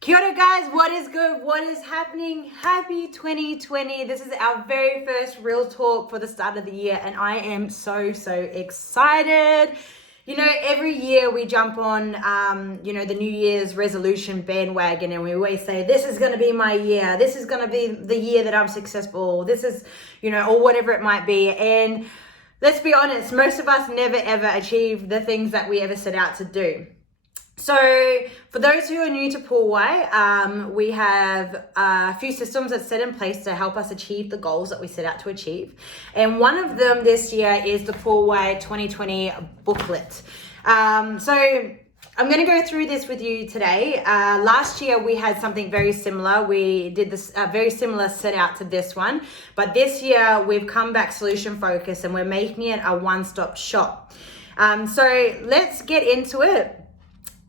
Kia ora guys, what is good? What is happening? Happy 2020. This is our very first real talk for the start of the year and I am so excited. You know, every year we jump on, the New Year's resolution bandwagon and we always say, this is going to be my year. This is going to be the year that I'm successful. This is, or whatever it might be. And let's be honest, most of us never ever achieve the things that we ever set out to do. So for those who are new to Puāwai, we have a few systems that's set in place to help us achieve the goals that we set out to achieve. And one of them this year is the Puāwai 2020 booklet. So I'm going to go through this with you today. Last year we had something very similar. We did this very similar set out to this one. But this year we've come back solution focused and we're making it a one-stop shop. So let's get into it.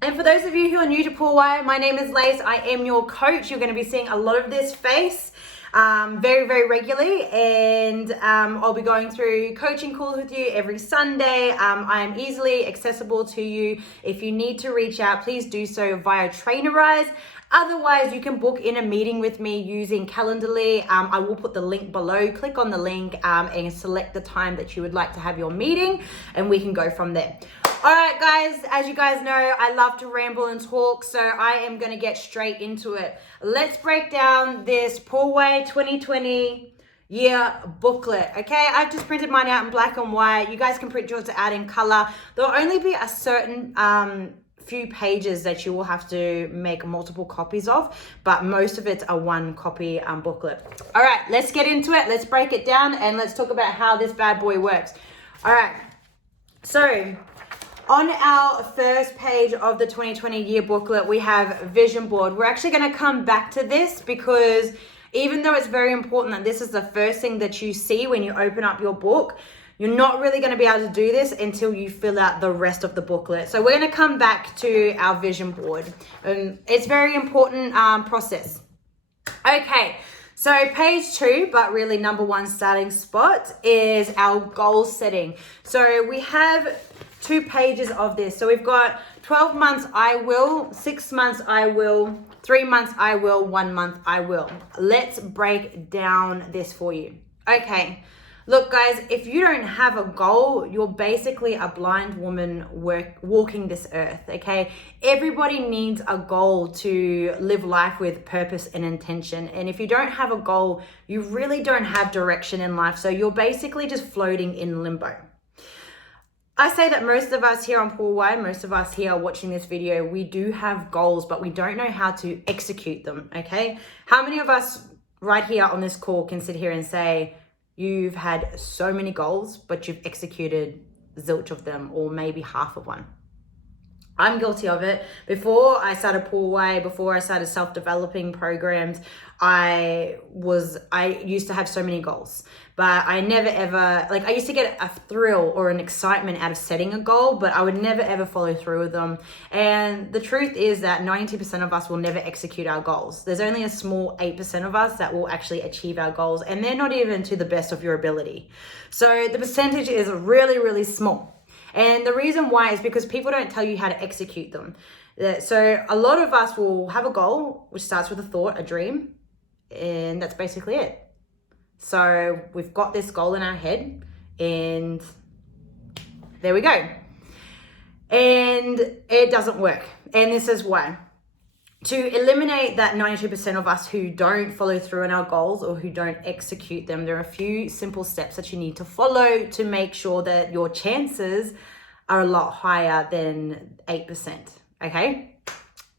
And for those of you who are new to Puāwai, my name is Lace. I am your coach. You're going to be seeing a lot of this face very regularly. And I'll be going through coaching calls with you every Sunday. I am easily accessible to you. If you need to reach out, please do so via Trainerize. Otherwise, you can book in a meeting with me using Calendly. I will put the link below. Click on the link and select the time that you would like to have your meeting and we can go from there. All right, guys, as you guys know, I love to ramble and talk, so I am going to get straight into it. Let's break down this Puāwai 2020 year booklet, okay? I've just printed mine out in black and white. You guys can print yours out in color. There'll only be a certain few pages that you will have to make multiple copies of, but most of it's a one copy booklet. All right, let's get into it. Let's break it down and let's talk about how this bad boy works. All right, so on our first page of the 2020 year booklet, we have vision board. We're actually going to come back to this because even though it's very important that this is the first thing that you see when you open up your book, you're not really going to be able to do this until you fill out the rest of the booklet. So we're going to come back to our vision board. It's very important process. Okay. So page 2, but really number 1 starting spot is our goal setting. So we have 2 pages of this. So we've got 12 months I will, 6 months I will, 3 months I will, 1 month I will. Let's break down this for you. Okay. Look, guys, if you don't have a goal, you're basically a blind woman walking this earth, okay? Everybody needs a goal to live life with purpose and intention. And if you don't have a goal, you really don't have direction in life. So you're basically just floating in limbo. I say that most of us here on Puāwai, most of us here watching this video, we do have goals, but we don't know how to execute them, okay? How many of us right here on this call can sit here and say, you've had so many goals, but you've executed zilch of them or maybe half of one? I'm guilty of it. Before I started Puāwai, before I started self-developing programs, I used to have so many goals, but I never ever, I used to get a thrill or an excitement out of setting a goal, but I would never ever follow through with them. And the truth is that 90% of us will never execute our goals. There's only a small 8% of us that will actually achieve our goals, and they're not even to the best of your ability. So the percentage is really small. And the reason why is because people don't tell you how to execute them. So a lot of us will have a goal, which starts with a thought, a dream, and that's basically it. So we've got this goal in our head and there we go. And it doesn't work. And this is why. To eliminate that 92% of us who don't follow through on our goals or who don't execute them, there are a few simple steps that you need to follow to make sure that your chances are a lot higher than 8%, okay?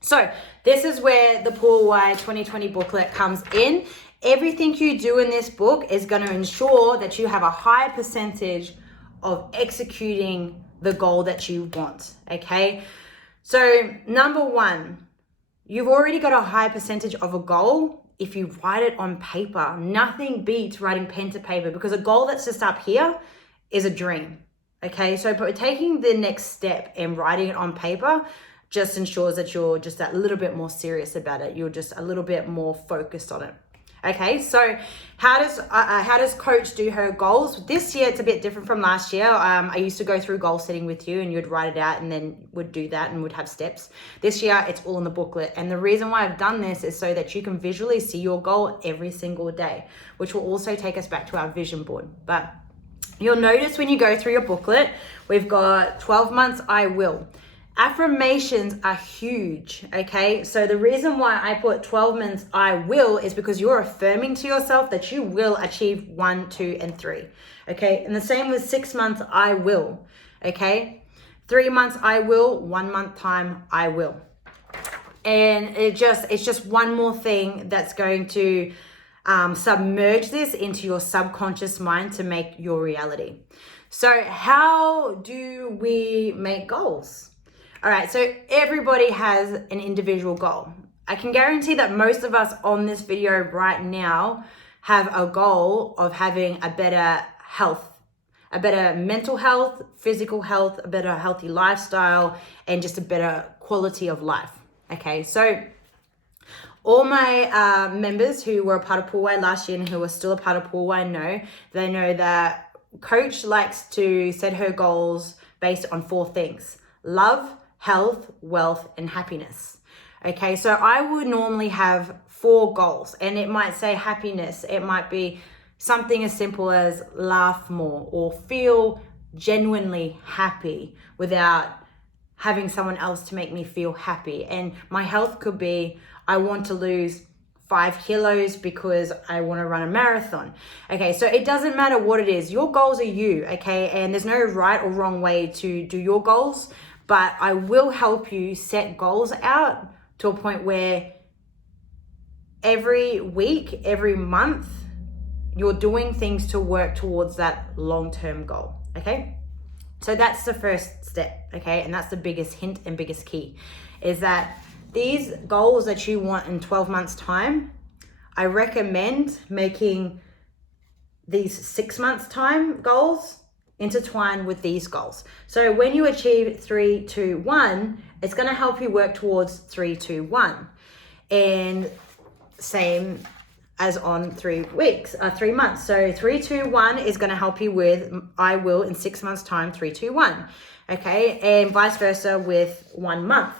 So this is where the Puāwai 2020 booklet comes in. Everything you do in this book is going to ensure that you have a high percentage of executing the goal that you want, okay? So number 1, you've already got a high percentage of a goal if you write it on paper. Nothing beats writing pen to paper because a goal that's just up here is a dream, okay? So but taking the next step and writing it on paper just ensures that you're just a little bit more serious about it. You're just a little bit more focused on it. Okay, so how does coach do her goals? This year it's a bit different from last year. I used to go through goal setting with you and you'd write it out and then would do that and would have steps. This year it's all in the booklet, and the reason why I've done this is so that you can visually see your goal every single day, which will also take us back to our vision board. But you'll notice when you go through your booklet, we've got 12 months I will. Affirmations are huge, okay? So the reason why I put 12 months I will is because you're affirming to yourself that you will achieve 1, 2, and 3, okay? And the same with 6 months I will, okay? 3 months I will, 1 month time I will. And it's just one more thing that's going to submerge this into your subconscious mind to make your reality. So how do we make goals? All right, so everybody has an individual goal. I can guarantee that most of us on this video right now have a goal of having a better health, a better mental health, physical health, a better healthy lifestyle, and just a better quality of life. Okay, so all my members who were a part of Puāwai last year and who are still a part of Puāwai know that Coach likes to set her goals based on 4 things: love, health, wealth, and happiness. Okay, so I would normally have 4 goals, and it might say happiness. It might be something as simple as laugh more or feel genuinely happy without having someone else to make me feel happy. And my health could be, I want to lose 5 kilos because I want to run a marathon. Okay, so it doesn't matter what it is. Your goals are you, okay? And there's no right or wrong way to do your goals, but I will help you set goals out to a point where every week, every month, you're doing things to work towards that long-term goal, okay? So that's the first step, okay? And that's the biggest hint and biggest key, is that these goals that you want in 12 months time, I recommend making these 6 months time goals intertwine with these goals. So when you achieve 3, 2, 1, it's going to help you work towards 3, 2, 1. And same as on 3 months. So 3, 2, 1 is going to help you with I will in 6 months time, 3, 2, 1. Okay. And vice versa with 1 month.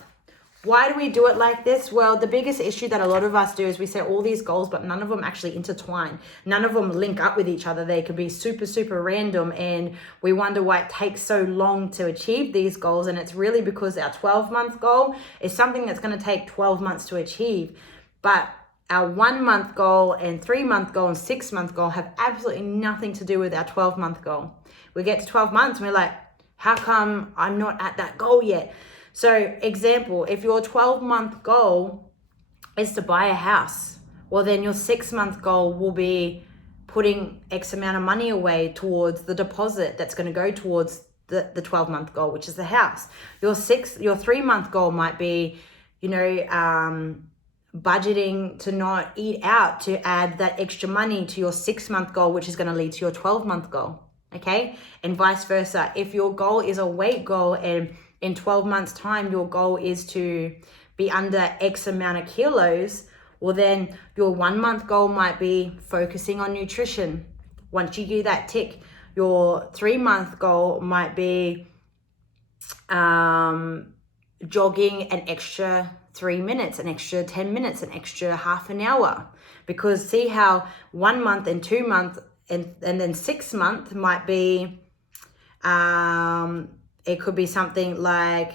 Why do we do it like this? Well, the biggest issue that a lot of us do is we set all these goals, but none of them actually intertwine. None of them link up with each other. They could be super, super random, and we wonder why it takes so long to achieve these goals. And it's really because our 12-month goal is something that's going to take 12 months to achieve. But our 1 month goal and 3 month goal and 6 month goal have absolutely nothing to do with our 12-month goal. We get to 12 months and we're like, how come I'm not at that goal yet? So example, if your 12-month goal is to buy a house, well then your 6-month goal will be putting X amount of money away towards the deposit that's going to go towards the 12-month goal, which is the house. Your 3-month goal might be, budgeting to not eat out to add that extra money to your 6-month goal, which is going to lead to your 12-month goal. Okay. And vice versa. If your goal is a weight goal and in 12 months time, your goal is to be under X amount of kilos, well then your 1 month goal might be focusing on nutrition. Once you do that tick, your 3-month goal might be jogging an extra 3 minutes, an extra 10 minutes, an extra half an hour. Because see how 1 month and 2 months and then 6 months might be, it could be something like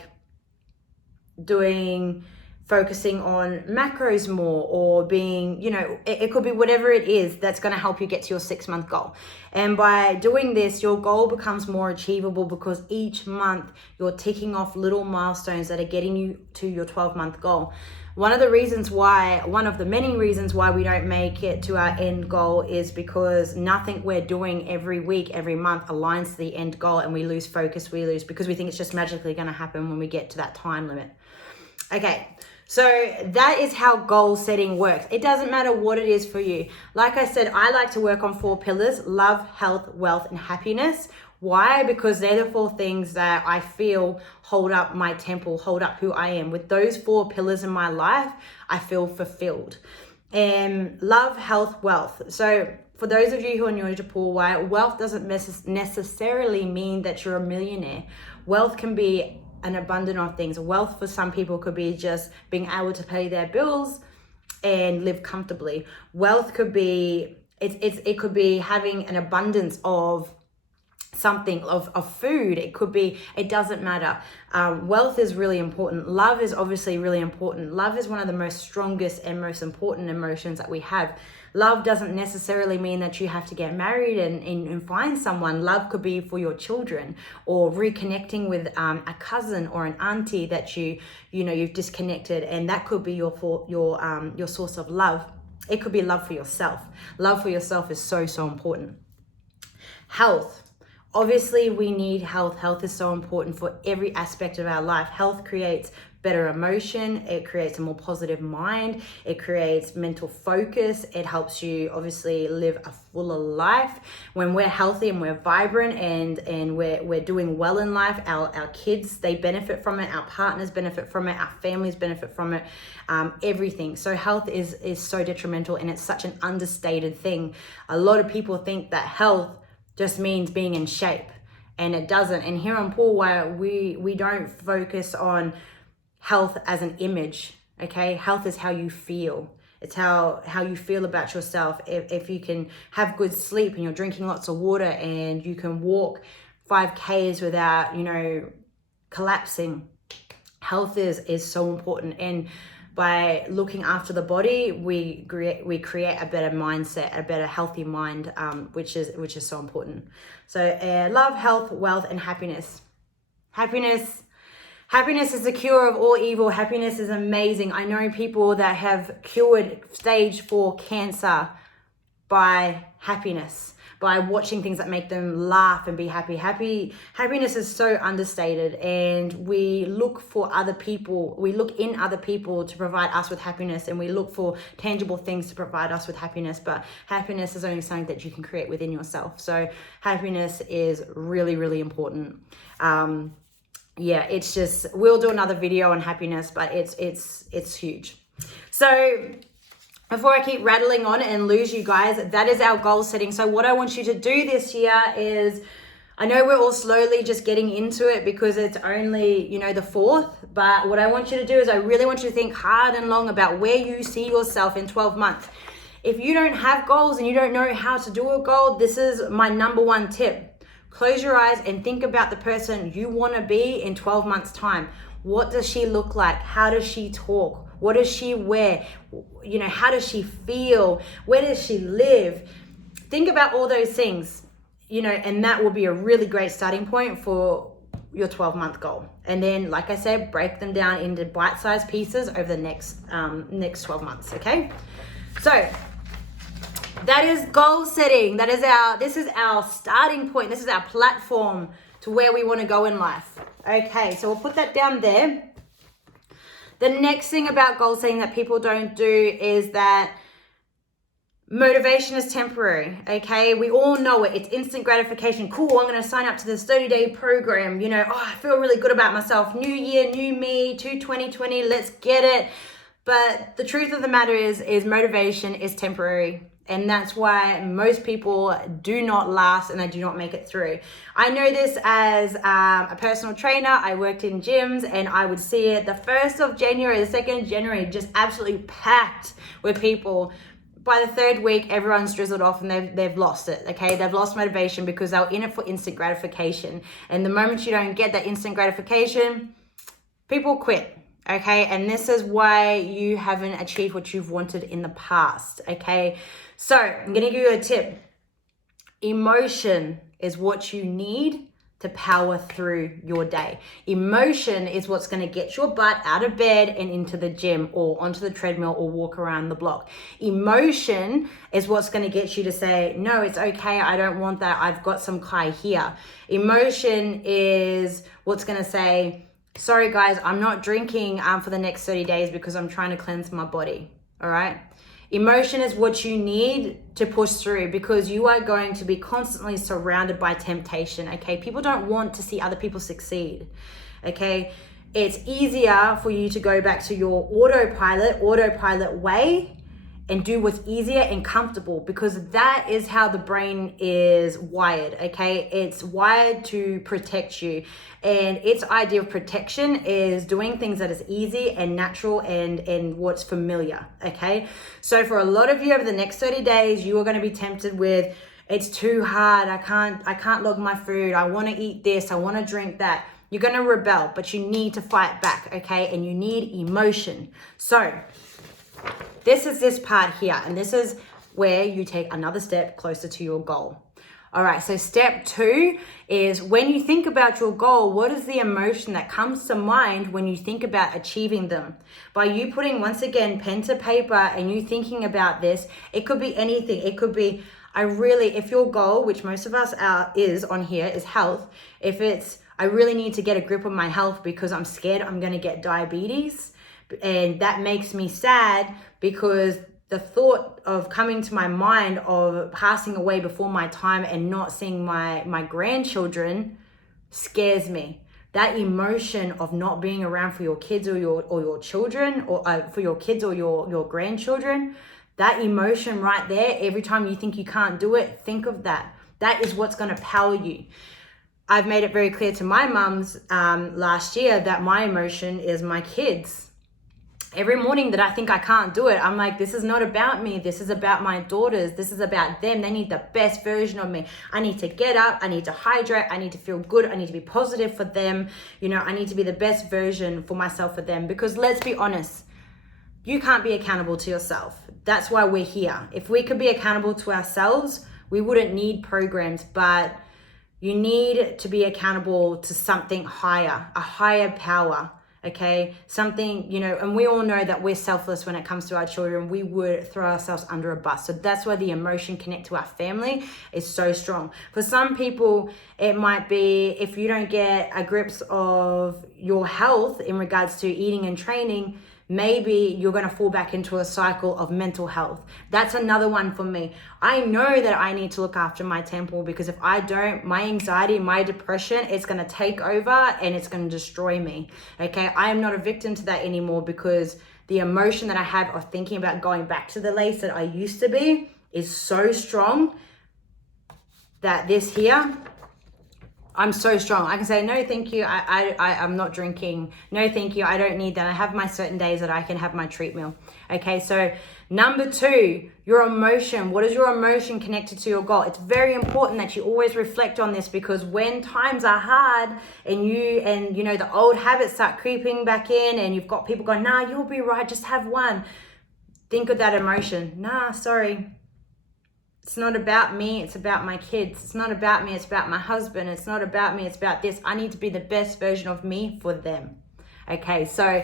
focusing on macros more, or being, it could be whatever it is that's going to help you get to your 6-month goal. And by doing this, your goal becomes more achievable because each month you're ticking off little milestones that are getting you to your 12-month goal. One of the many reasons why we don't make it to our end goal is because nothing we're doing every week, every month aligns to the end goal, and we lose focus, because we think it's just magically going to happen when we get to that time limit. Okay, so that is how goal setting works. It doesn't matter what it is for you. Like I said, I like to work on 4 pillars: love, health, wealth, and happiness. Why? Because they're the 4 things that I feel hold up my temple, hold up who I am. With those 4 pillars in my life, I feel fulfilled. Love, health, wealth. So for those of you who are new to Puāwai, wealth doesn't necessarily mean that you're a millionaire. Wealth can be an abundance of things. Wealth for some people could be just being able to pay their bills and live comfortably. Wealth could be, it could be having an abundance of something, of food. It could be, it doesn't matter. Wealth is really important. Love is obviously really important. Love is one of the most strongest and most important emotions that we have. Love doesn't necessarily mean that you have to get married and find someone. Love could be for your children, or reconnecting with a cousin or an auntie that you've disconnected, and that could be your source of love. It could be love for yourself. Love for yourself is so important. Health. Obviously, we need health. Health is so important for every aspect of our life. Health creates better emotion. It creates a more positive mind. It creates mental focus. It helps you obviously live a fuller life. When we're healthy and we're vibrant and we're doing well in life, our kids, they benefit from it. Our partners benefit from it. Our families benefit from it. Everything. So health is so detrimental, and it's such an understated thing. A lot of people think that health just means being in shape, and it doesn't. And here on Puāwai, we don't focus on health as an image, okay? Health is how you feel. It's how you feel about yourself. If you can have good sleep and you're drinking lots of water and you can walk 5Ks without, collapsing, health is so important. And by looking after the body, we create a better mindset, a better healthy mind, which is so important. So love, health, wealth, and happiness. Happiness is the cure of all evil. Happiness is amazing. I know people that have cured stage 4 cancer by happiness, by watching things that make them laugh and be happy. Happiness is so understated, and we look for other people. We look in other people to provide us with happiness, and we look for tangible things to provide us with happiness. But happiness is only something that you can create within yourself. So happiness is really, really important. It's just, we'll do another video on happiness, but it's huge. So before I keep rattling on and lose you guys, that is our goal setting. So what I want you to do this year is, I know we're all slowly just getting into it because it's only, the 4th, but what I want you to do is I really want you to think hard and long about where you see yourself in 12 months. If you don't have goals and you don't know how to do a goal, this is my number 1 tip. Close your eyes and think about the person you want to be in 12 months time. What does she look like? How does she talk? What does she wear? How does she feel? Where does she live? Think about all those things, and that will be a really great starting point for your 12-month goal. And then, like I said, break them down into bite-sized pieces over the next 12 months, okay? So that is goal setting. This is our starting point. This is our platform to where we want to go in life. Okay, so we'll put that down there. The next thing about goal setting that people don't do is that motivation is temporary, okay? We all know it. It's instant gratification. Cool, I'm going to sign up to this 30-day program. I feel really good about myself. New year, new me, 2020, let's get it. But the truth of the matter is motivation is temporary. And that's why most people do not last and they do not make it through. I know this as a personal trainer. I worked in gyms and I would see it the 1st of January, the 2nd of January, just absolutely packed with people. By the 3rd week, everyone's drizzled off and they've lost it, okay? They've lost motivation because they were in it for instant gratification. And the moment you don't get that instant gratification, people quit. Okay, and this is why you haven't achieved what you've wanted in the past, okay? So I'm gonna give you a tip. Emotion is what you need to power through your day. Emotion is what's gonna get your butt out of bed and into the gym or onto the treadmill or walk around the block. Emotion is what's gonna get you to say, no, it's okay, I don't want that, I've got some kai here. Emotion is what's gonna say, sorry guys, I'm not drinking for the next 30 days because I'm trying to cleanse my body, all right? Emotion is what you need to push through because you are going to be constantly surrounded by temptation, okay? People don't want to see other people succeed, okay? It's easier for you to go back to your autopilot way and do what's easier and comfortable, because that is how the brain is wired, okay? It's wired to protect you, and its idea of protection is doing things that is easy and natural and what's familiar, okay? So for a lot of you over the next 30 days, you are going to be tempted with, it's too hard, I can't log my food, I want to eat this, I want to drink that. You're going to rebel, but you need to fight back, okay? And you need emotion. So this is this part here, and this is where you take another step closer to your goal. All right, so step 2 is when you think about your goal, what is the emotion that comes to mind when you think about achieving them? By you putting, once again, pen to paper and you thinking about this, it could be anything. It could be, if your goal, which most of us is on here, is health. If it's, I really need to get a grip on my health because I'm scared I'm going to get diabetes. And that makes me sad because the thought of coming to my mind of passing away before my time and not seeing my grandchildren scares me. That emotion of not being around for your kids or your children, or for your kids or your grandchildren, that emotion right there, every time you think you can't do it, think of that. That is what's going to power you. I've made it very clear to my mums last year that my emotion is my kids. Every morning that I think I can't do it, I'm like, this is not about me. This is about my daughters. This is about them. They need the best version of me. I need to get up. I need to hydrate. I need to feel good. I need to be positive for them. You know, I need to be the best version for myself for them, because let's be honest, you can't be accountable to yourself. That's why we're here. If we could be accountable to ourselves, we wouldn't need programs, but you need to be accountable to something higher, a higher power. Okay, something, you know, and we all know that we're selfless when it comes to our children. We would throw ourselves under a bus. So that's why the emotion connect to our family is so strong. For some people, it might be if you don't get a grips of your health in regards to eating and training, maybe you're going to fall back into a cycle of mental health. That's another one for me. I know that I need to look after my temple, because if I don't, my anxiety, my depression, it's going to take over and it's going to destroy me. Okay, I am not a victim to that anymore, because the emotion that I have of thinking about going back to the Lace that I used to be is so strong that this here, I'm so strong. I can say, no, thank you. I'm not drinking. No, thank you. I don't need that. I have my certain days that I can have my treat meal. Okay, so number 2, your emotion. What is your emotion connected to your goal? It's very important that you always reflect on this, because when times are hard and you know, the old habits start creeping back in and you've got people going, nah, you'll be right. Just have one. Think of that emotion. Nah, sorry. It's not about me, it's about my kids. It's not about me, it's about my husband. It's not about me, it's about this. I need to be the best version of me for them. Okay, so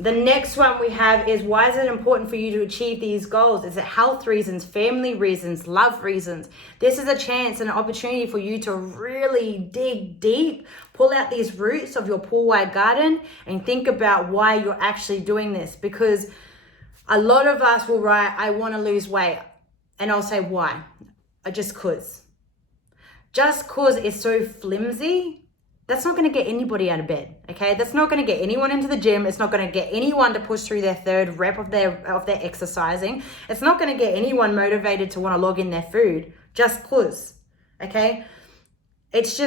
the next one we have is, why is it important for you to achieve these goals? Is it health reasons, family reasons, love reasons? This is a chance and an opportunity for you to really dig deep, pull out these roots of your Puāwai garden and think about why you're actually doing this. Because a lot of us will write, I want to lose weight. And I'll say, why? Just cause. Just cause is so flimsy. That's not going to get anybody out of bed, okay? That's not going to get anyone into the gym. It's not going to get anyone to push through their 3rd rep of their exercising. It's not going to get anyone motivated to want to log in their food. Just cause, okay? It's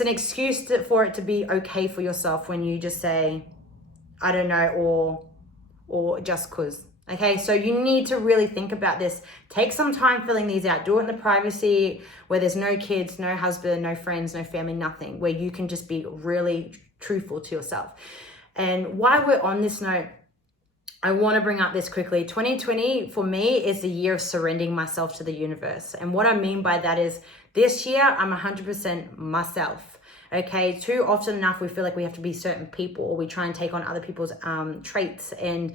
an excuse for it to be okay for yourself when you just say, I don't know, or just cause. Okay, so you need to really think about this. Take some time filling these out. Do it in the privacy where there's no kids, no husband, no friends, no family, nothing, where you can just be really truthful to yourself. And while we're on this note, I want to bring up this quickly. 2020 for me is the year of surrendering myself to the universe. And what I mean by that is this year, I'm 100% myself. Okay, too often enough, we feel like we have to be certain people, or we try and take on other people's traits. And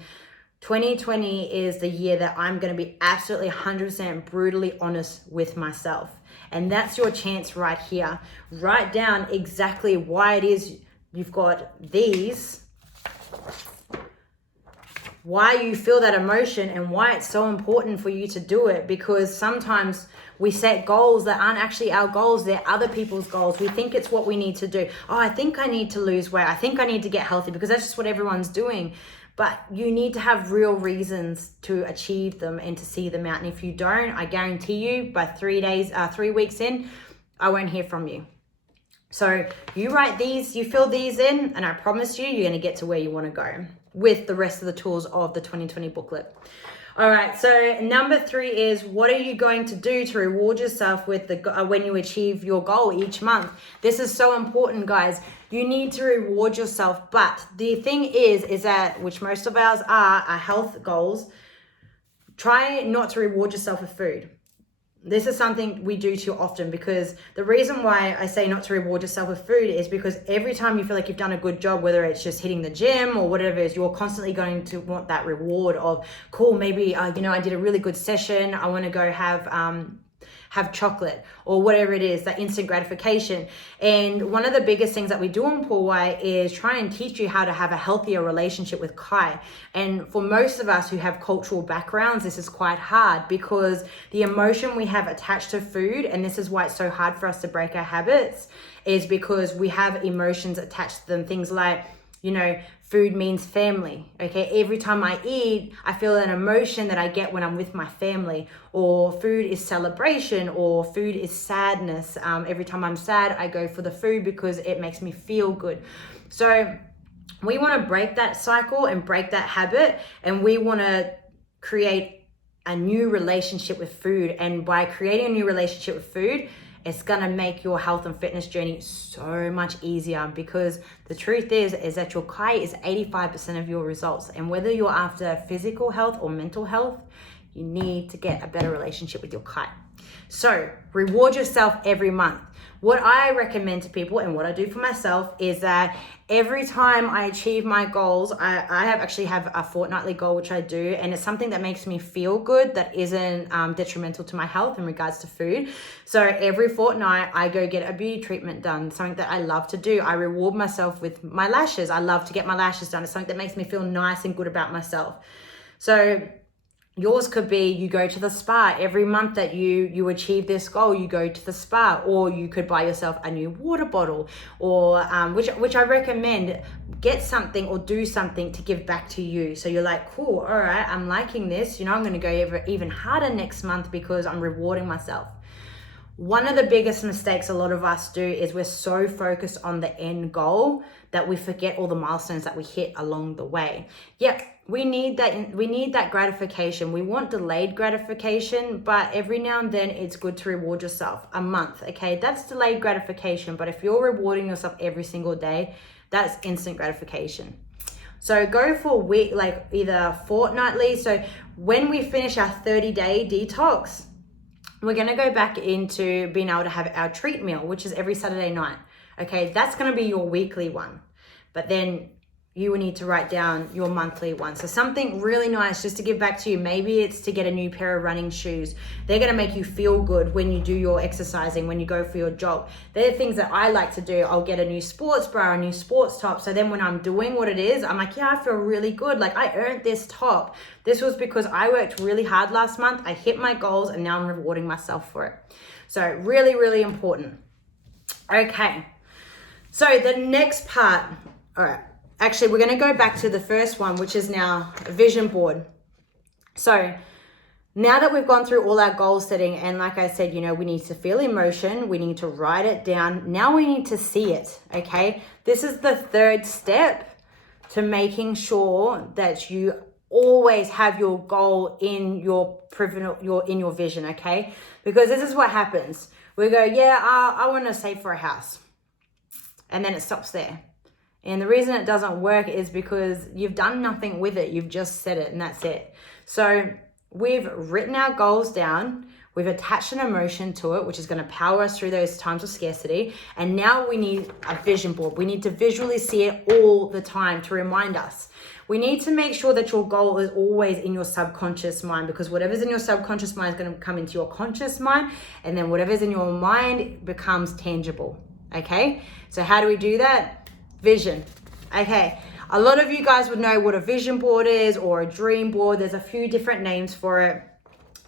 2020 is the year that I'm going to be absolutely 100% brutally honest with myself. And that's your chance right here. Write down exactly why it is you've got these, why you feel that emotion, and why it's so important for you to do it. Because sometimes we set goals that aren't actually our goals. They're other people's goals. We think it's what we need to do. Oh, I think I need to lose weight. I think I need to get healthy because that's just what everyone's doing. but you need to have real reasons to achieve them and to see them out. And if you don't, I guarantee you by 3 weeks in, I won't hear from you. So you write these, you fill these in, and I promise you, you're going to get to where you want to go with the rest of the tools of the 2020 booklet. All right, so number 3 is, what are you going to do to reward yourself with when you achieve your goal each month? This is so important, guys. You need to reward yourself, but the thing is that, which most of ours are health goals, try not to reward yourself with food. This is something we do too often, because the reason why I say not to reward yourself with food is because every time you feel like you've done a good job, whether it's just hitting the gym or whatever it is, you're constantly going to want that reward of, cool, maybe, I did a really good session. I want to go have chocolate or whatever it is, that instant gratification. And one of the biggest things that we do on Puāwai is try and teach you how to have a healthier relationship with kai. And for most of us who have cultural backgrounds, this is quite hard, because the emotion we have attached to food, and this is why it's so hard for us to break our habits, is because we have emotions attached to them. Things like, food means family, okay? Every time I eat, I feel an emotion that I get when I'm with my family, or food is celebration, or food is sadness. Every time I'm sad, I go for the food because it makes me feel good. So we want to break that cycle and break that habit, and we want to create a new relationship with food. And by creating a new relationship with food, it's gonna make your health and fitness journey so much easier, because the truth is that your kai is 85% of your results. And whether you're after physical health or mental health, you need to get a better relationship with your kai. So reward yourself every month. What I recommend to people, and what I do for myself, is that every time I achieve my goals, I have a fortnightly goal, which I do, and it's something that makes me feel good, that isn't detrimental to my health in regards to food. So every fortnight I go get a beauty treatment done, something that I love to do. I reward myself with my lashes. I love to get my lashes done. It's something that makes me feel nice and good about myself. So yours could be, you go to the spa every month that you achieve this goal, you go to the spa, or you could buy yourself a new water bottle, or which I recommend, get something or do something to give back to you. So you're like, cool, all right, I'm liking this, I'm going to go even harder next month because I'm rewarding myself. One of the biggest mistakes a lot of us do is we're so focused on the end goal that we forget all the milestones that we hit along the way. Yep, we need that gratification. We want delayed gratification, but every now and then it's good to reward yourself. A month, okay? That's delayed gratification, but if you're rewarding yourself every single day, that's instant gratification. So go for a week, like either fortnightly. So when we finish our 30-day detox, we're going to go back into being able to have our treat meal, which is every Saturday night. Okay, that's going to be your weekly one. But then you will need to write down your monthly one. So something really nice just to give back to you. Maybe it's to get a new pair of running shoes. They're going to make you feel good when you do your exercising, when you go for your jog. They're things that I like to do. I'll get a new sports bra, a new sports top. So then when I'm doing what it is, I'm like, yeah, I feel really good. Like, I earned this top. This was because I worked really hard last month. I hit my goals, and now I'm rewarding myself for it. So really, really important. Okay. So the next part, all right. Actually, we're going to go back to the first one, which is now a vision board. So now that we've gone through all our goal setting, and like I said, we need to feel emotion, we need to write it down. Now we need to see it, okay? This is the third step to making sure that you always have your goal in your vision, okay? Because this is what happens. We go, yeah, I want to save for a house. And then it stops there. And the reason it doesn't work is because you've done nothing with it. You've just said it, and that's it. So we've written our goals down. We've attached an emotion to it, which is going to power us through those times of scarcity. And now we need a vision board. We need to visually see it all the time to remind us. We need to make sure that your goal is always in your subconscious mind, because whatever's in your subconscious mind is going to come into your conscious mind. And then whatever's in your mind becomes tangible. Okay? So how do we do that? Vision. Okay, a lot of you guys would know what a vision board is, or a dream board. There's a few different names for it.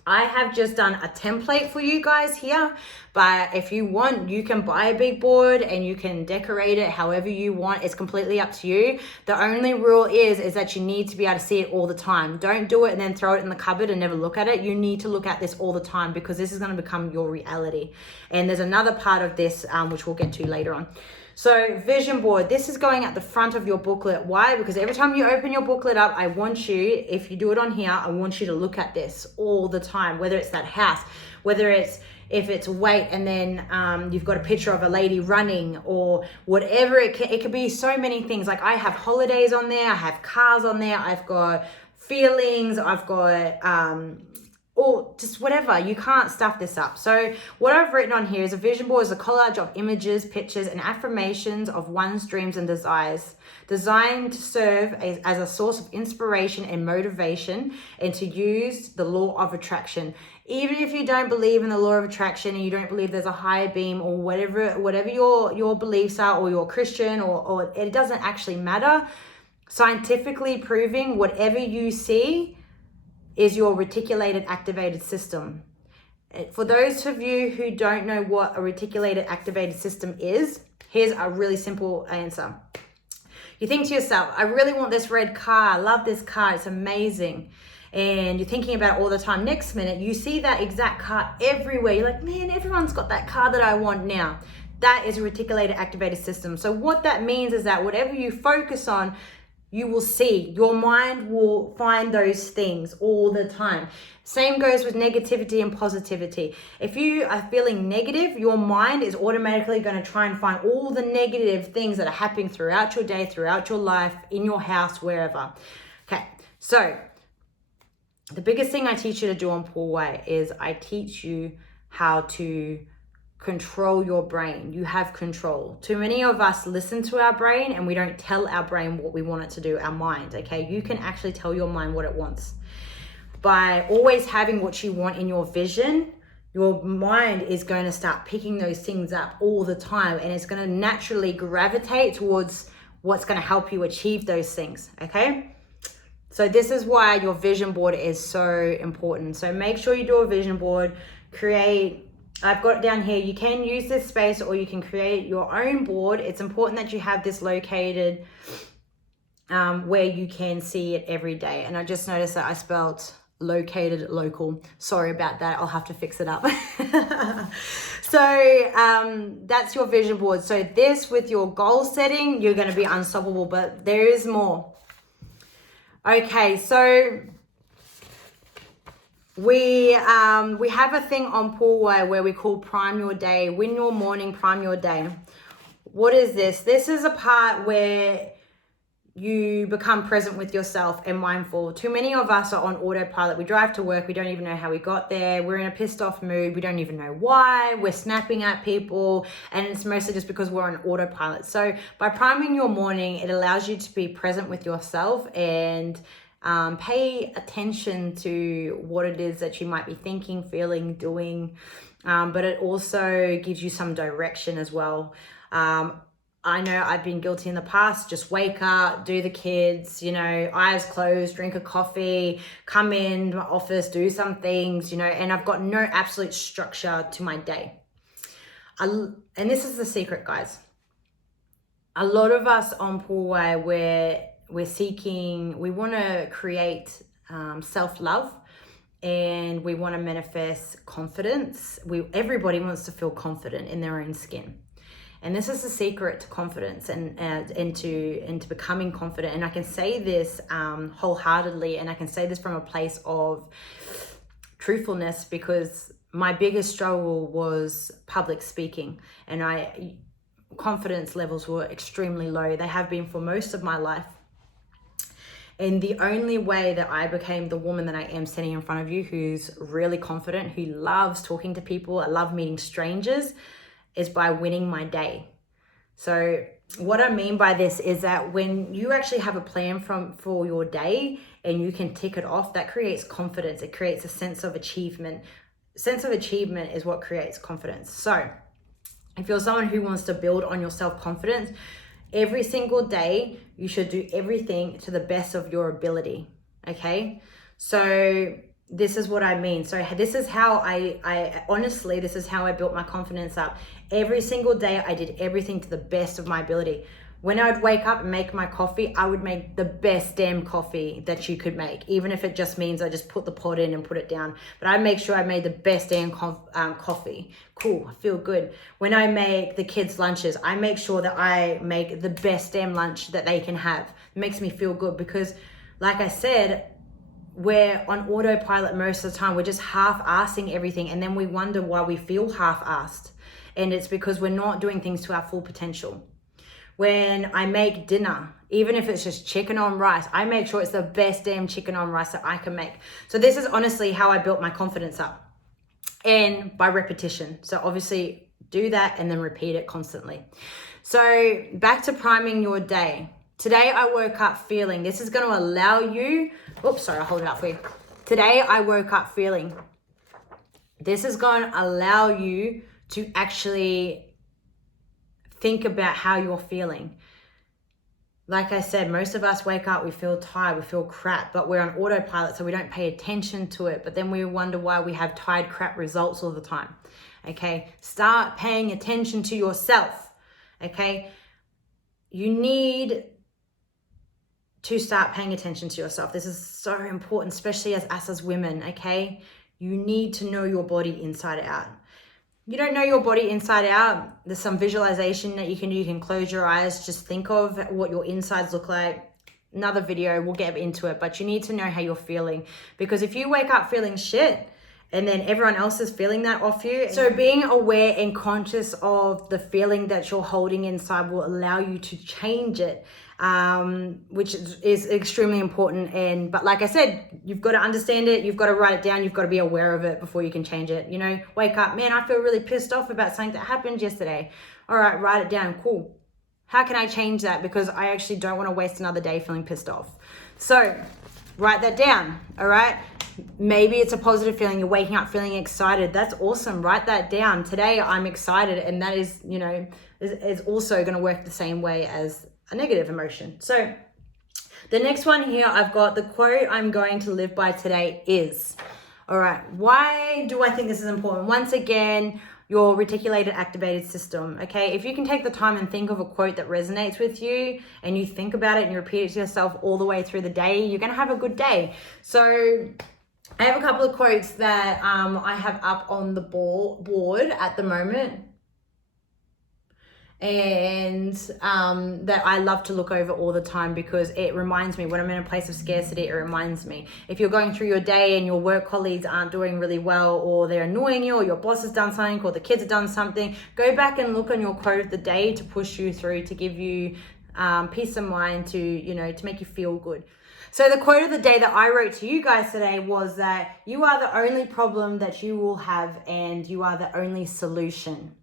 I have just done a template for you guys here, but if you want, you can buy a big board and you can decorate it however you want. It's completely up to you. The only rule is that you need to be able to see it all the time. Don't do it and then throw it in the cupboard and never look at it. You need to look at this all the time, because this is going to become your reality. And there's another part of this, which we'll get to later on. So vision board, this is going at the front of your booklet. Why? Because every time you open your booklet up, I want you, if you do it on here, I want you to look at this all the time, whether it's that house, whether it's, if it's weight and then you've got a picture of a lady running, or whatever. It could be so many things. Like I have holidays on there, I have cars on there, I've got feelings, I've got or just whatever. You can't stuff this up. So what I've written on here is a vision board is a collage of images, pictures, and affirmations of one's dreams and desires, designed to serve as a source of inspiration and motivation, and to use the law of attraction. Even if you don't believe in the law of attraction and you don't believe there's a higher being, or whatever your beliefs are, or you're Christian, or it doesn't actually matter. Scientifically proving whatever you see is your reticulated activated system. For those of you who don't know what a reticulated activated system is, here's a really simple answer. You think to yourself, I really want this red car. I love this car. It's amazing. And you're thinking about it all the time. Next minute, you see that exact car everywhere. You're like, man, everyone's got that car that I want now. That is a reticulated activated system. So what that means is that whatever you focus on, you will see. Your mind will find those things all the time. Same goes with negativity and positivity. If you are feeling negative, your mind is automatically going to try and find all the negative things that are happening throughout your day, throughout your life, in your house, wherever. Okay, so the biggest thing I teach you to do on Puāwai is I teach you how to control your brain. You have control. Too many of us listen to our brain and we don't tell our brain what we want it to do, our mind, okay? You can actually tell your mind what it wants. By always having what you want in your vision, your mind is going to start picking those things up all the time, and it's going to naturally gravitate towards what's going to help you achieve those things, okay? So this is why your vision board is so important. So make sure you do a vision board, I've got it down here. You can use this space or you can create your own board. It's important that you have this located where you can see it every day. And I just noticed that I spelled located local. Sorry about that. I'll have to fix it up. So that's your vision board. So this, with your goal setting, you're going to be unstoppable, but there is more. Okay, so we have a thing on Puāwai where we call Prime Your Day, Win Your Morning, Prime Your Day. What is this? This is a part where you become present with yourself and mindful. Too many of us are on autopilot. We drive to work. We don't even know how we got there. We're in a pissed off mood. We don't even know why. We're snapping at people. And it's mostly just because we're on autopilot. So by priming your morning, it allows you to be present with yourself and pay attention to what it is that you might be thinking, feeling, doing, but it also gives you some direction as well. I know I've been guilty in the past. Just wake up, do the kids, eyes closed, drink a coffee, come in my office, do some things, and I've got no absolute structure to my day. And this is the secret, guys. A lot of us on Puāwai, we want to create self-love, and we want to manifest confidence. Everybody wants to feel confident in their own skin. And this is the secret to confidence and into becoming confident. And I can say this wholeheartedly, and I can say this from a place of truthfulness, because my biggest struggle was public speaking, and confidence levels were extremely low. They have been for most of my life. And the only way that I became the woman that I am standing in front of you, who's really confident, who loves talking to people, I love meeting strangers, is by winning my day. So what I mean by this is that when you actually have a plan for your day and you can tick it off, that creates confidence. It creates a sense of achievement. Sense of achievement is what creates confidence. So if you're someone who wants to build on your self-confidence, every single day, you should do everything to the best of your ability, okay? So this is what I mean. So this is how I honestly, this is how I built my confidence up. Every single day I did everything to the best of my ability. When I would wake up and make my coffee, I would make the best damn coffee that you could make, even if it just means I just put the pot in and put it down. But I make sure I made the best damn coffee. Cool, I feel good. When I make the kids' lunches, I make sure that I make the best damn lunch that they can have. It makes me feel good because, like I said, we're on autopilot most of the time. We're just half-assing everything, and then we wonder why we feel half-assed. And it's because we're not doing things to our full potential. When I make dinner, even if it's just chicken on rice, I make sure it's the best damn chicken on rice that I can make. So this is honestly how I built my confidence up, and by repetition. So obviously do that and then repeat it constantly. So back to priming your day. Today I woke up feeling, this is going to allow you, oops, sorry, I'll hold it up for you. Today I woke up feeling, this is going to allow you to actually think about how you're feeling. Like I said, most of us wake up, we feel tired, we feel crap, but we're on autopilot, so we don't pay attention to it. But then we wonder why we have tired, crap results all the time. Okay, start paying attention to yourself. Okay, you need to start paying attention to yourself. This is so important, especially as us as women. Okay, you need to know your body inside out. You don't know your body inside out, there's some visualization that you can do. You can close your eyes, just think of what your insides look like. Another video, we'll get into it, but you need to know how you're feeling, because if you wake up feeling shit and then everyone else is feeling that off you, so being aware and conscious of the feeling that you're holding inside will allow you to change it, which is extremely important. But like I said, you've got to understand it, you've got to write it down, you've got to be aware of it before you can change it. You know, wake up, man, I feel really pissed off about something that happened yesterday. All right, write it down. Cool. How can I change that? Because I actually don't want to waste another day feeling pissed off. So write that down. All right. Maybe it's a positive feeling. You're waking up feeling excited. That's awesome. Write that down. Today I'm excited. And that is, you know, is also going to work the same way as a negative emotion. So the next one here, I've got the quote I'm going to live by today is, all right, why do I think this is important? Once again, your reticulated activated system. Okay, if you can take the time and think of a quote that resonates with you and you think about it and you repeat it to yourself all the way through the day, you're going to have a good day. So I have a couple of quotes that I have up on the board at the moment, and that I love to look over all the time because it reminds me when I'm in a place of scarcity. It reminds me, if you're going through your day and your work colleagues aren't doing really well, or they're annoying you, or your boss has done something, or the kids have done something, go back and look on your quote of the day to push you through, to give you peace of mind, to, you know, to make you feel good. So the quote of the day that I wrote to you guys today was that you are the only problem that you will have, and you are the only solution.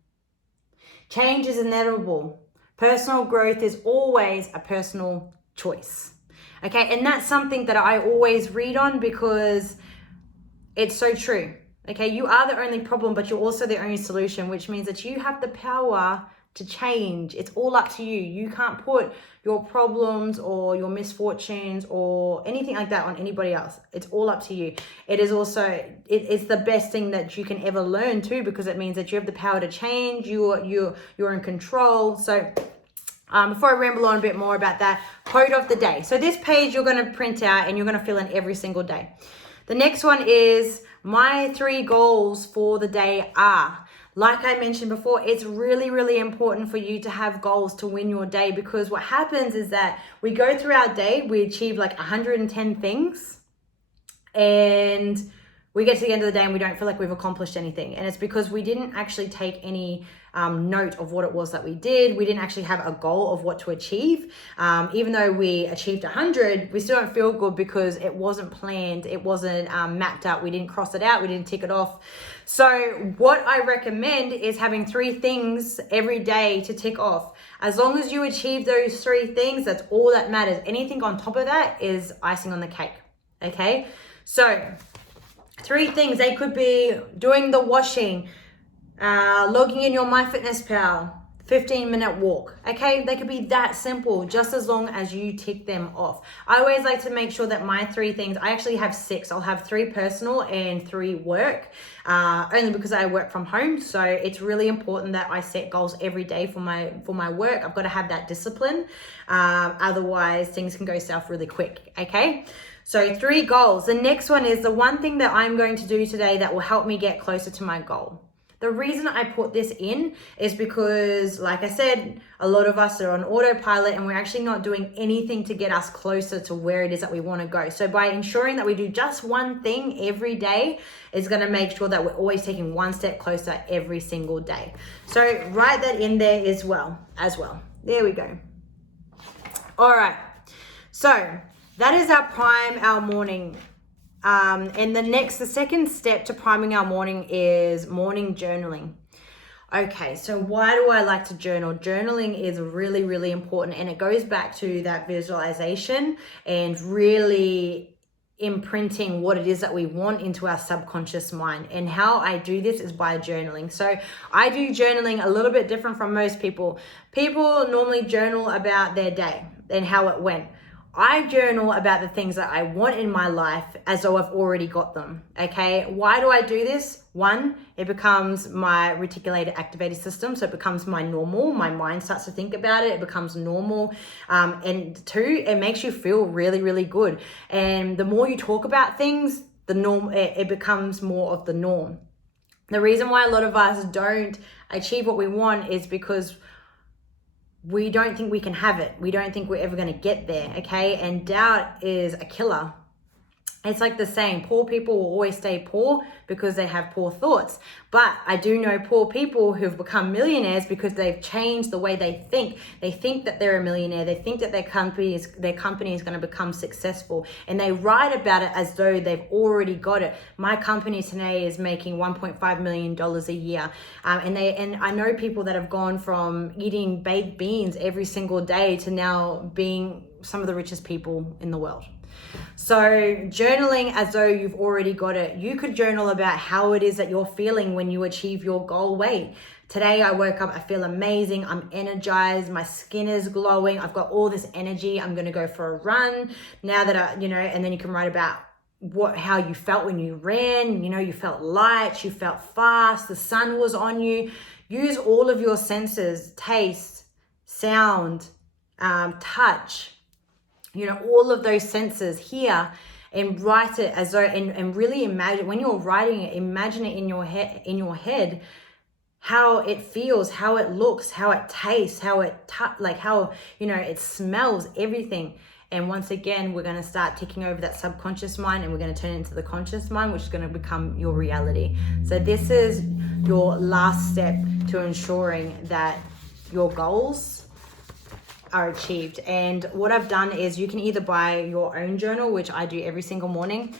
Change is inevitable. Personal growth is always a personal choice. Okay, and that's something that I always read on because it's so true. Okay, you are the only problem, but you're also the only solution, which means that you have the power to change. It's all up to you. You can't put your problems or your misfortunes or anything like that on anybody else. It's all up to you. It is also, it's the best thing that you can ever learn too, because it means that you have the power to change. You're in control. So before I ramble on a bit more about that, quote of the day. So this page you're going to print out and you're going to fill in every single day. The next one is, my 3 goals for the day are. Like I mentioned before, it's really, really important for you to have goals to win your day, because what happens is that we go through our day, we achieve like 110 things, and we get to the end of the day and we don't feel like we've accomplished anything. And it's because we didn't actually take any note of what it was that we did. We didn't actually have a goal of what to achieve. Even though we achieved 100, we still don't feel good because it wasn't planned. It wasn't mapped out. We didn't cross it out. We didn't tick it off. So what I recommend is having 3 things every day to tick off. As long as you achieve those 3 things, that's all that matters. Anything on top of that is icing on the cake. Okay. So 3 things, they could be doing the washing, logging in your MyFitnessPal, 15-minute walk. Okay, they could be that simple, just as long as you tick them off. I always like to make sure that my 3 things, I actually have 6. I'll have 3 personal and 3 work, only because I work from home. So it's really important that I set goals every day for my work. I've got to have that discipline. Otherwise things can go south really quick. Okay, so 3 goals. The next one is the one thing that I'm going to do today that will help me get closer to my goal. The reason I put this in is because, like I said, a lot of us are on autopilot and we're actually not doing anything to get us closer to where it is that we want to go. So by ensuring that we do just one thing every day is going to make sure that we're always taking one step closer every single day. So write that in there as well. There we go. All right. So that is our morning. And the second step to priming our morning is morning journaling. Okay, so why do I like to journal? Journaling is really, really important, and it goes back to that visualization and really imprinting what it is that we want into our subconscious mind. And how I do this is by journaling. So I do journaling a little bit different from most people. People normally journal about their day and how it went. I journal about the things that I want in my life as though I've already got them. Okay, why do I do this? 1, it becomes my reticulated activated system, so it becomes my normal. My mind starts to think about it becomes normal. And 2, it makes you feel really, really good. And the more you talk about things, the norm, it becomes more of the norm. The reason why a lot of us don't achieve what we want is because we don't think we can have it. We don't think we're ever going to get there, okay? And doubt is a killer. It's like the saying, poor people will always stay poor because they have poor thoughts. But I do know poor people who've become millionaires because they've changed the way they think. They think that they're a millionaire. They think that their company is going to become successful. And they write about it as though they've already got it. My company today is making $1.5 million a year. And I know people that have gone from eating baked beans every single day to now being some of the richest people in the world. So journaling as though you've already got it. You could journal about how it is that you're feeling when you achieve your goal weight. Today I woke up, I feel amazing, I'm energized, my skin is glowing, I've got all this energy, I'm going to go for a run. Now that and then you can write about how you felt when you ran. You felt light, you felt fast, the sun was on you. Use all of your senses, taste, sound, touch, all of those senses here, and write it as though, and really imagine when you're writing it, imagine it in your head, how it feels, how it looks, how it tastes, how it it smells, everything. And once again, we're going to start ticking over that subconscious mind and we're going to turn it into the conscious mind, which is going to become your reality. So this is your last step to ensuring that your goals are achieved. And what I've done is you can either buy your own journal, which I do every single morning.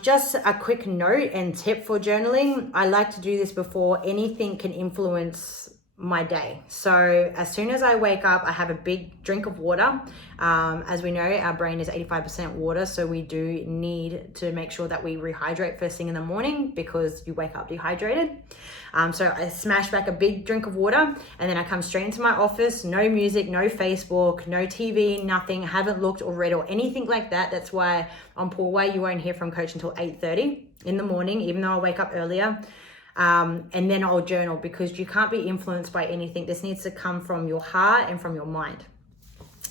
Just a quick note and tip for journaling. I like to do this before anything can influence my day. So as soon as I wake up, I have a big drink of water. As we know, our brain is 85% water, so we do need to make sure that we rehydrate first thing in the morning because you wake up dehydrated. So I smash back a big drink of water and then I come straight into my office. No music, no Facebook, no TV, nothing. Haven't looked or read or anything like that. That's why on Puāwai you won't hear from Coach until 8:30 in the morning, even though I wake up earlier. And then I'll journal, because you can't be influenced by anything. This needs to come from your heart and from your mind.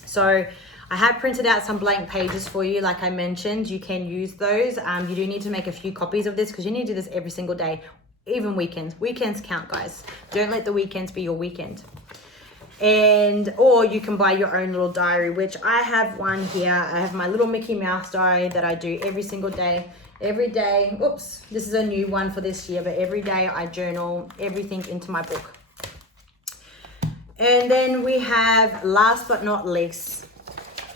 So I have printed out some blank pages for you. Like I mentioned, you can use those. You do need to make a few copies of this because you need to do this every single day, even weekends. Weekends count, guys. Don't let the weekends be your weekend. Or you can buy your own little diary, which I have one here. I have my little Mickey Mouse diary that I do every single day. Every day, oops, this is a new one for this year, but every day I journal everything into my book. And then we have, last but not least,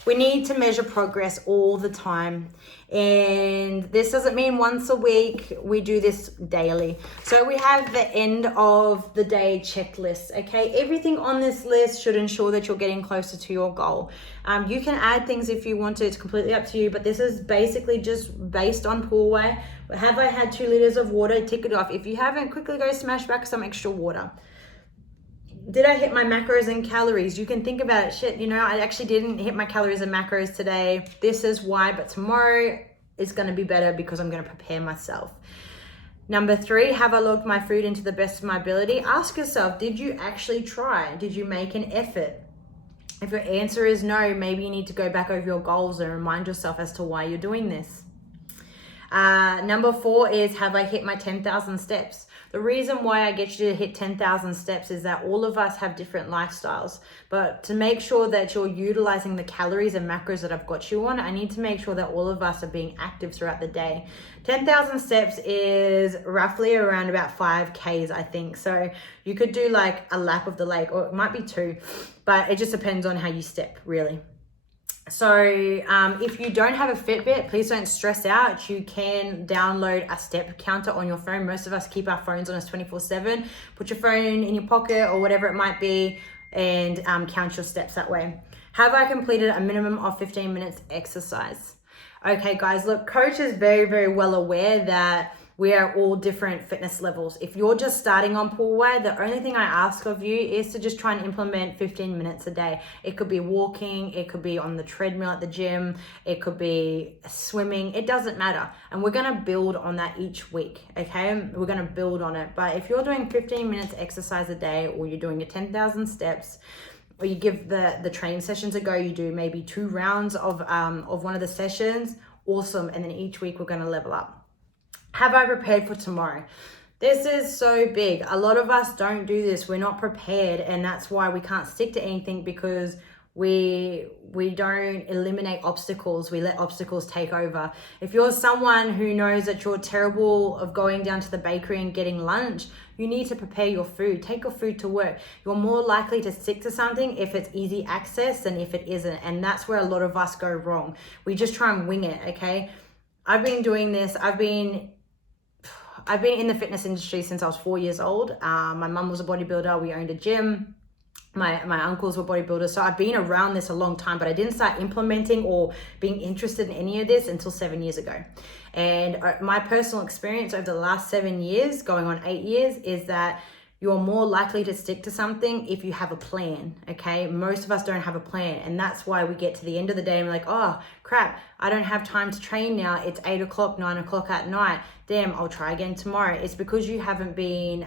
we need to measure progress all the time. And this doesn't mean once a week, we do this daily. So we have the end of the day checklist, okay? Everything on this list should ensure that you're getting closer to your goal. You can add things if you want to, it's completely up to you, but this is basically just based on Puāwai. Have I had 2 liters of water? Tick it off. If you haven't, quickly go smash back some extra water. did I hit my macros and calories? You can think about it. Shit, you know, I actually didn't hit my calories and macros today. This is why, but tomorrow is going to be better because I'm going to prepare myself. Number 3, have I logged my food into the best of my ability? Ask yourself, did you actually try? Did you make an effort? If your answer is no, maybe you need to go back over your goals and remind yourself as to why you're doing this. Number 4 is, have I hit my 10,000 steps? The reason why I get you to hit 10,000 steps is that all of us have different lifestyles. But to make sure that you're utilizing the calories and macros that I've got you on, I need to make sure that all of us are being active throughout the day. 10,000 steps is roughly around about 5Ks, I think. So you could do like a lap of the lake, or it might be 2, but it just depends on how you step, really. So if you don't have a Fitbit, please don't stress out. You can download a step counter on your phone. Most of us keep our phones on us 24/7. Put your phone in your pocket or whatever it might be and count your steps that way. Have I completed a minimum of 15 minutes exercise? Okay, guys, look, Coach is very, very well aware that we are all different fitness levels. If you're just starting on Puāwai, the only thing I ask of you is to just try and implement 15 minutes a day. It could be walking, it could be on the treadmill at the gym, it could be swimming, it doesn't matter. And we're gonna build on that each week, okay? We're gonna build on it. But if you're doing 15 minutes exercise a day, or you're doing your 10,000 steps, or you give the training sessions a go, you do maybe 2 rounds of one of the sessions, awesome. And then each week we're gonna level up. Have I prepared for tomorrow? This is so big. A lot of us don't do this. We're not prepared, and that's why we can't stick to anything, because we don't eliminate obstacles. We let obstacles take over. If you're someone who knows that you're terrible of going down to the bakery and getting lunch, you need to prepare your food. Take your food to work. You're more likely to stick to something if it's easy access than if it isn't. And that's where a lot of us go wrong. We just try and wing it, okay? I've been doing this. I've been in the fitness industry since I was 4 years old. My mum was a bodybuilder. We owned a gym. My uncles were bodybuilders. So I've been around this a long time, but I didn't start implementing or being interested in any of this until 7 years ago. And my personal experience over the last 7 years, going on 8 years, is that you're more likely to stick to something if you have a plan, okay? Most of us don't have a plan, and that's why we get to the end of the day and we're like, oh, crap, I don't have time to train now. It's 8 o'clock, 9 o'clock at night. Damn, I'll try again tomorrow. It's because you haven't been,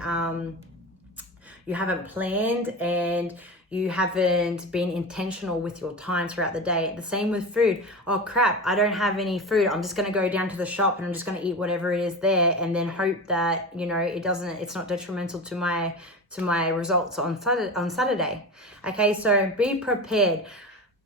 you haven't planned, and you haven't been intentional with your time throughout the day. The same with food. Oh crap, I don't have any food. I'm just gonna go down to the shop and I'm just gonna eat whatever it is there, and then hope that, you know, it's not detrimental to my results on Saturday. Okay, so be prepared.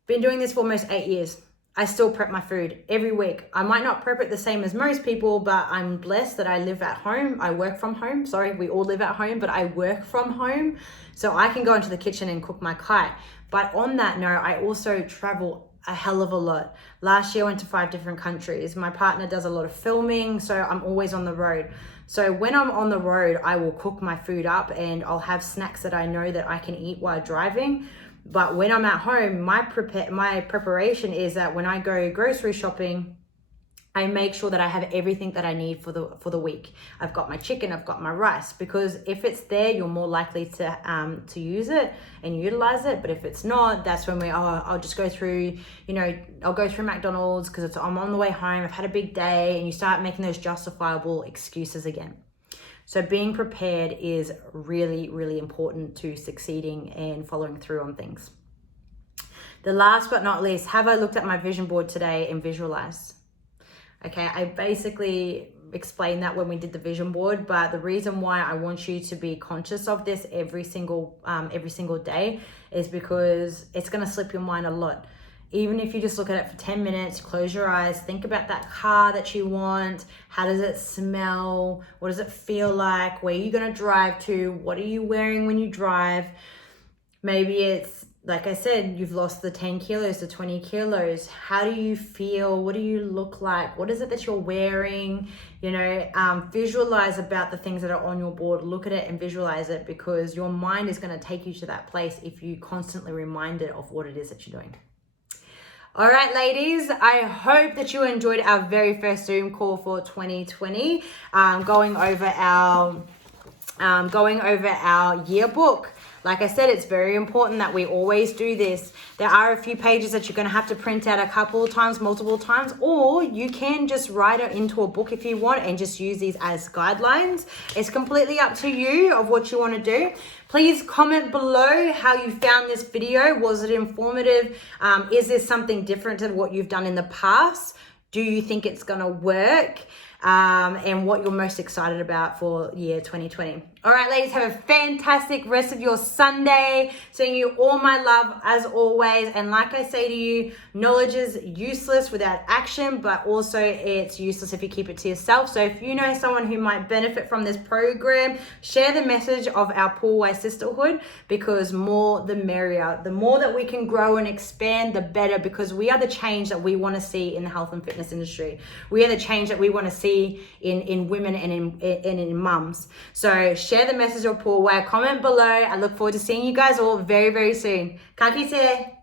Been doing this for almost 8 years. I still prep my food every week. I might not prep it the same as most people, but I'm blessed that I live at home. I work from home. Sorry, we all live at home, but I work from home. So I can go into the kitchen and cook my kite. But on that note, I also travel a hell of a lot. Last year I went to 5 different countries. My partner does a lot of filming, so I'm always on the road. So when I'm on the road, I will cook my food up and I'll have snacks that I know that I can eat while driving. But when I'm at home, my preparation is that when I go grocery shopping, I make sure that I have everything that I need for the week. I've got my chicken, I've got my rice, because if it's there, you're more likely to use it and utilize it. But if it's not, that's when I'll just go through, I'll go through McDonald's because I'm on the way home, I've had a big day, and you start making those justifiable excuses again. So being prepared is really, really important to succeeding and following through on things. The last but not least, have I looked at my vision board today and visualized? Okay, I basically explained that when we did the vision board, but the reason why I want you to be conscious of this every single day is because it's going to slip your mind a lot. Even if you just look at it for 10 minutes, close your eyes, think about that car that you want. How does it smell? What does it feel like? Where are you going to drive to? What are you wearing when you drive? Maybe it's, like I said, you've lost the 10 kilos to 20 kilos. How do you feel? What do you look like? What is it that you're wearing? Visualize about the things that are on your board. Look at it and visualize it, because your mind is going to take you to that place if you constantly remind it of what it is that you're doing. All right, ladies, I hope that you enjoyed our very first Zoom call for 2020, going over our yearbook. like I said, it's very important that we always do this. There are a few pages that you're going to have to print out a couple of times, multiple times, or you can just write it into a book if you want and just use these as guidelines. It's completely up to you of what you want to do. Please comment below how you found this video. Was it informative? Is this something different to what you've done in the past? Do you think it's going to work? And what you're most excited about for year 2020. All right, ladies, have a fantastic rest of your Sunday. Sending you all my love as always. And like I say to you, knowledge is useless without action, but also it's useless if you keep it to yourself. So if you know someone who might benefit from this program, share the message of our Puāwai sisterhood, because more the merrier. The more that we can grow and expand, the better, because we are the change that we want to see in the health and fitness industry. We are the change that we want to see in women and in mums. So share the message of Puāwai, comment below. I look forward to seeing you guys all very, very soon. Ka kite.